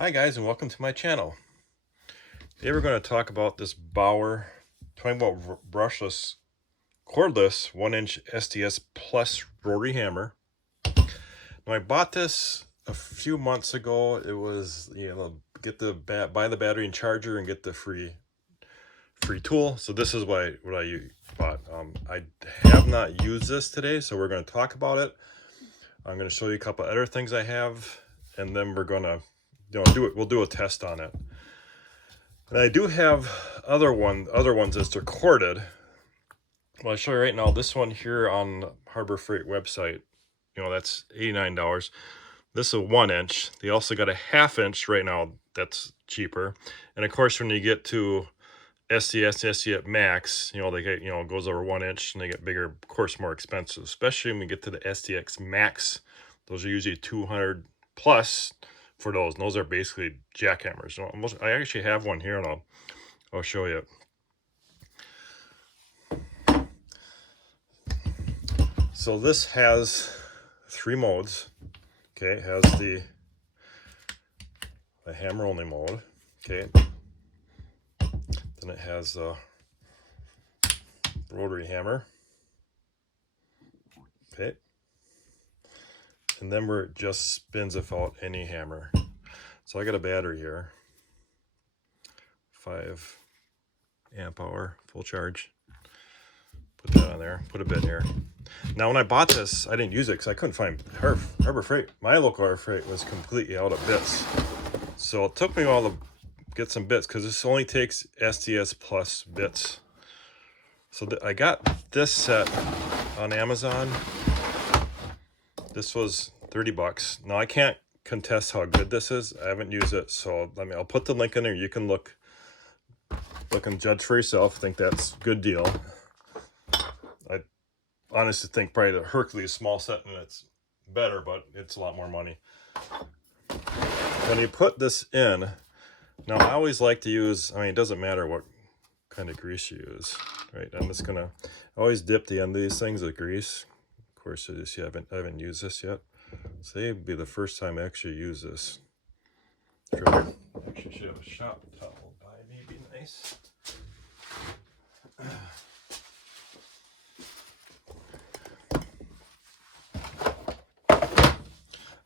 Hi guys, and welcome to my channel. Today we're going to talk about this BAUER 20-volt brushless cordless 1-inch SDS-PLUS rotary hammer. Now I bought this a few months ago. It was, buy the battery and charger and get the free tool. So this is what I bought. I have not used this today, so we're going to talk about it. I'm going to show you a couple other things I have, and then we're going to we'll do a test on it. And I do have other ones as they're corded. Well, I'll show you right now. This one here on Harbor Freight website, that's $89. This is a 1-inch. They also got a 1/2 inch right now. That's cheaper. And of course, when you get to SDS Max, they get, it goes over 1 inch and they get bigger, of course, more expensive. Especially when we get to the SDX Max, those are usually 200 plus. For those, and those are basically jackhammers. I actually have one here, and I'll show you. So this has 3 modes. Okay, it has the hammer only mode. Okay, then it has the rotary hammer. Okay. And then where it just spins without any hammer. So I got a battery here, 5 amp hour, full charge. Put that on there, put a bit here. Now when I bought this, I didn't use it because I couldn't find Harbor Freight. My local Harbor Freight was completely out of bits. So it took me a while to get some bits because this only takes SDS-PLUS bits. So I got this set on Amazon. This was 30 bucks. Now I can't contest how good this is. I haven't used it, so I'll put the link in there. You can look and judge for yourself. I think that's a good deal. I honestly think probably the Hercules small set and it's better, but it's a lot more money. When you put this in, now I always like to use, it doesn't matter what kind of grease you use, right? I'm just gonna always dip the end of these things with grease. Of course, I haven't used this yet. So it'd be the first time I actually use this. Actually, should have a shop towel by me, be nice.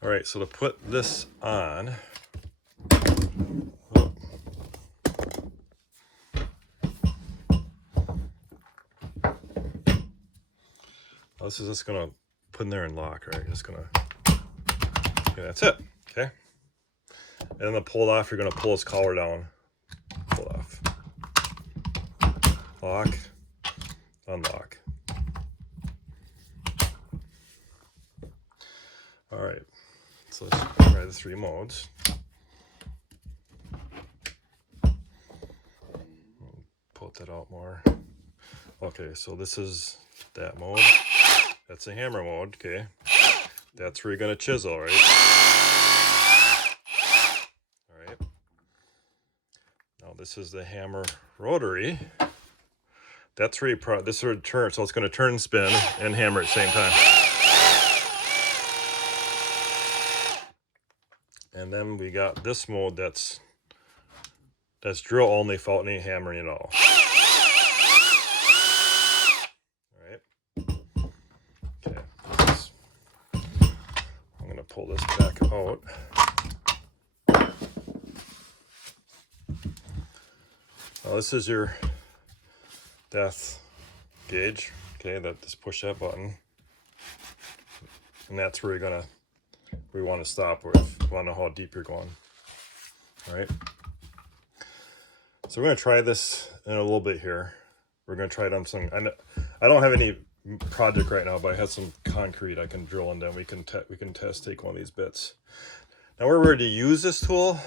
All right, so to put this on, this is just gonna put in there and lock, right? Just gonna, okay, that's it, okay? And then to pull it off, you're gonna pull this collar down, pull it off. Lock, unlock. All right, so let's try the 3 modes. Pull that out more. Okay, so this is that mode. That's a hammer mode, okay? That's where you're gonna chisel, right? All right. Now this is the hammer rotary. That's where you this would turn, so it's gonna turn, spin, and hammer at the same time. And then we got this mode that's drill only, without any hammering at all. Pull this back out. Now this is your depth gauge. Okay, just push that button, and that's where we want to stop, or if you want to know how deep you're going. All right. So we're going to try this in a little bit here. We're going to try it on some. I don't have any project right now, but I had some concrete I can drill, and then we can test, take one of these bits. Now we're ready to use this tool.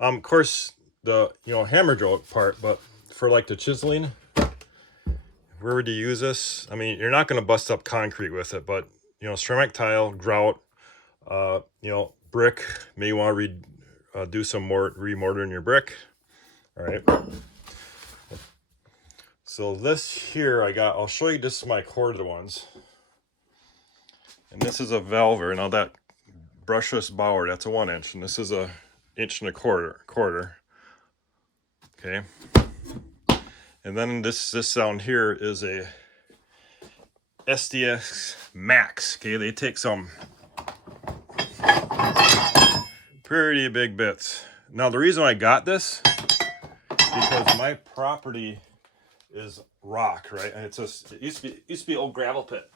Of course, the hammer drill part, but for like the chiseling, we're ready to use this. You're not going to bust up concrete with it, but ceramic tile, grout, brick. Maybe you want to do some more remortaring your brick. All right. So this here I'll show you just my corded ones. And this is a valver. Now that brushless BAUER, that's a 1-inch, and this is a 1.25 inches. Okay. And then this down here is a SDS Max. Okay, they take some pretty big bits. Now the reason I got this, because my property is rock, right? And it used to be old gravel pit.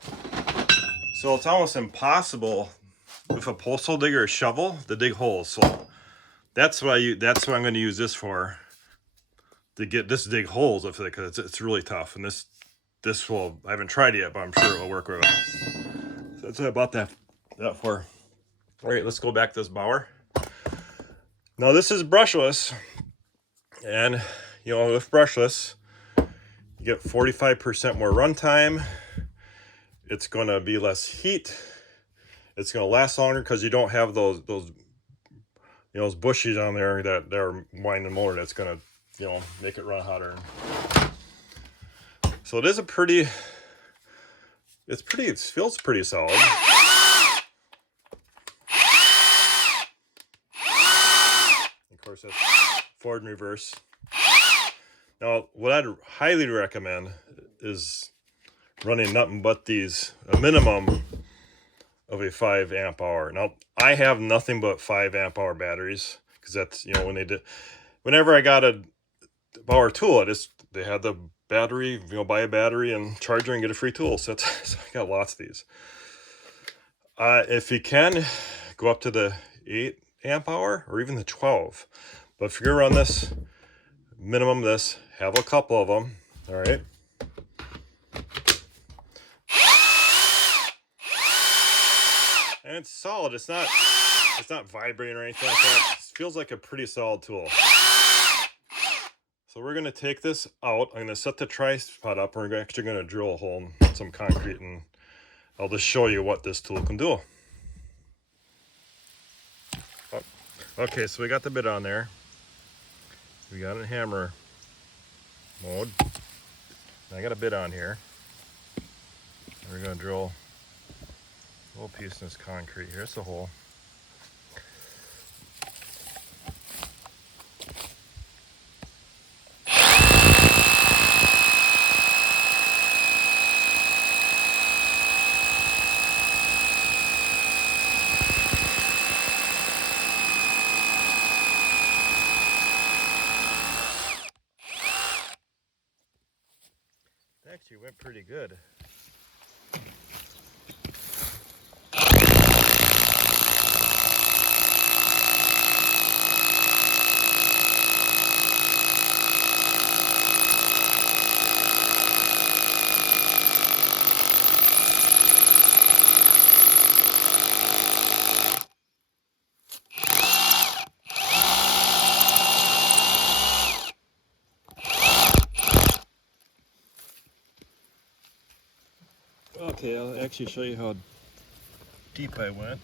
So it's almost impossible with a postal digger or shovel to dig holes. So that's what I'm going to use this for, to get this dig holes with it, because it's really tough. And this will, I haven't tried it yet, but I'm sure it'll work with it. So that's what I bought that for. All right, let's go back to this BAUER. Now this is brushless, and you know, with brushless, you get 45% more runtime. It's going to be less heat. It's going to last longer because you don't have those those bushes on there that are winding the motor. That's going to make it run hotter. So it is a pretty. It feels pretty solid. Of course, that's forward and reverse. Now, what I'd highly recommend is running nothing but these, a minimum of a 5 amp hour. Now, I have nothing but 5 amp hour batteries, because that's, whenever I got a BAUER tool, they had the battery, buy a battery and charger and get a free tool. So I got lots of these. If you can, go up to the 8 amp hour or even the 12. But if you're gonna run this, minimum this, have a couple of them, all right? And it's solid. It's not vibrating or anything like that. It feels like a pretty solid tool. So we're gonna take this out. I'm gonna set the tripod up. We're actually gonna drill a hole in some concrete, and I'll just show you what this tool can do. Okay, so we got the bit on there. We got it in hammer mode. And I got a bit on here. And we're gonna drill a little piece in this concrete. Here's the hole. Actually went pretty good. Okay, I'll actually show you how deep I went.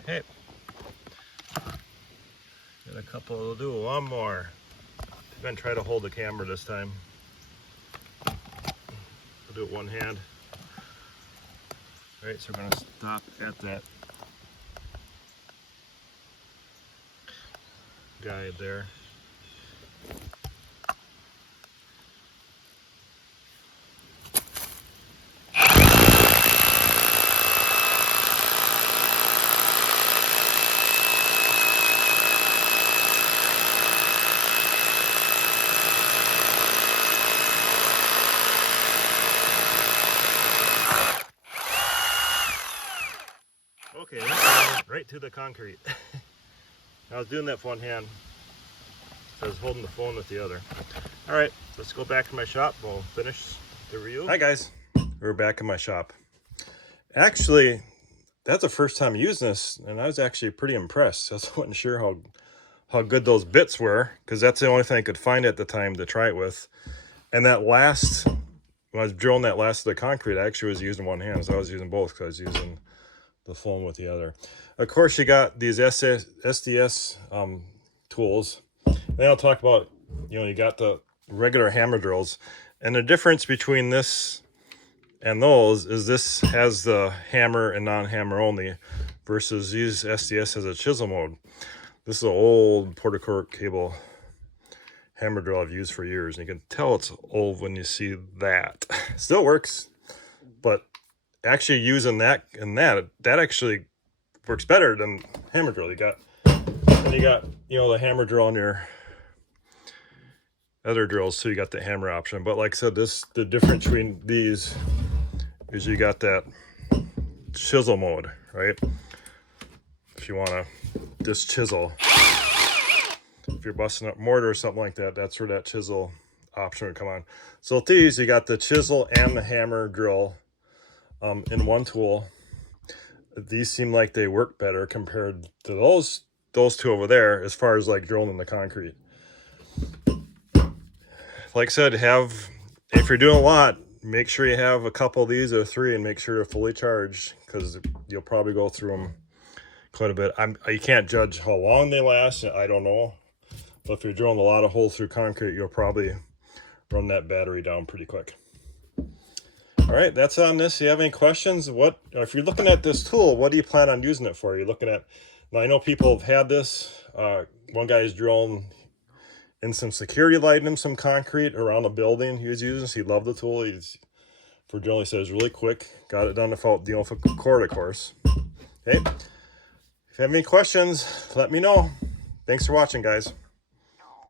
Okay. Got a couple, we'll do one more. I'm gonna try to hold the camera this time. I'll do it one hand. All right, so we're gonna stop at that guide there. Okay, right to the concrete. I was doing that with one hand, so I was holding the phone with the other. All right, let's go back to my shop. We'll finish the review. Hi guys, we're back in my shop. Actually, that's the first time using this, and I was actually pretty impressed. I wasn't sure how good those bits were, because that's the only thing I could find at the time to try it with. And that when I was drilling that last of the concrete, I actually was using one hand, so I was using both, because I was using the phone with the other. Of course, you got these SDS tools. Then I'll talk about, you got the regular hammer drills. And the difference between this and those is this has the hammer and non-hammer only, versus these SDS has a chisel mode. This is an old Porter cable hammer drill I've used for years, and you can tell it's old when you see that. Still works, but actually using that and that actually works better than hammer drill. You got the hammer drill on your other drills, so you got the hammer option. But like I said, the difference between these is you got that chisel mode, right? If you want to just chisel, if you're busting up mortar or something like that, that's where that chisel option would come on. So with these, you got the chisel and the hammer drill in one tool. These seem like they work better compared to those two over there, as far as like drilling in the concrete. Like I said, if you're doing a lot, make sure you have a couple of these or 3, and make sure they're fully charged, because you'll probably go through them quite a bit. You can't judge how long they last, I don't know. But if you're drilling a lot of holes through concrete, you'll probably run that battery down pretty quick. All right, that's on this. If you have any questions, if you're looking at this tool, what do you plan on using it for? You're looking at, now I know people have had this. One guy is drilling in some security lighting in some concrete around a building he was using. So he loved the tool. For drilling, he says really quick. Got it done without dealing with a cord, of course. Okay. If you have any questions, let me know. Thanks for watching, guys.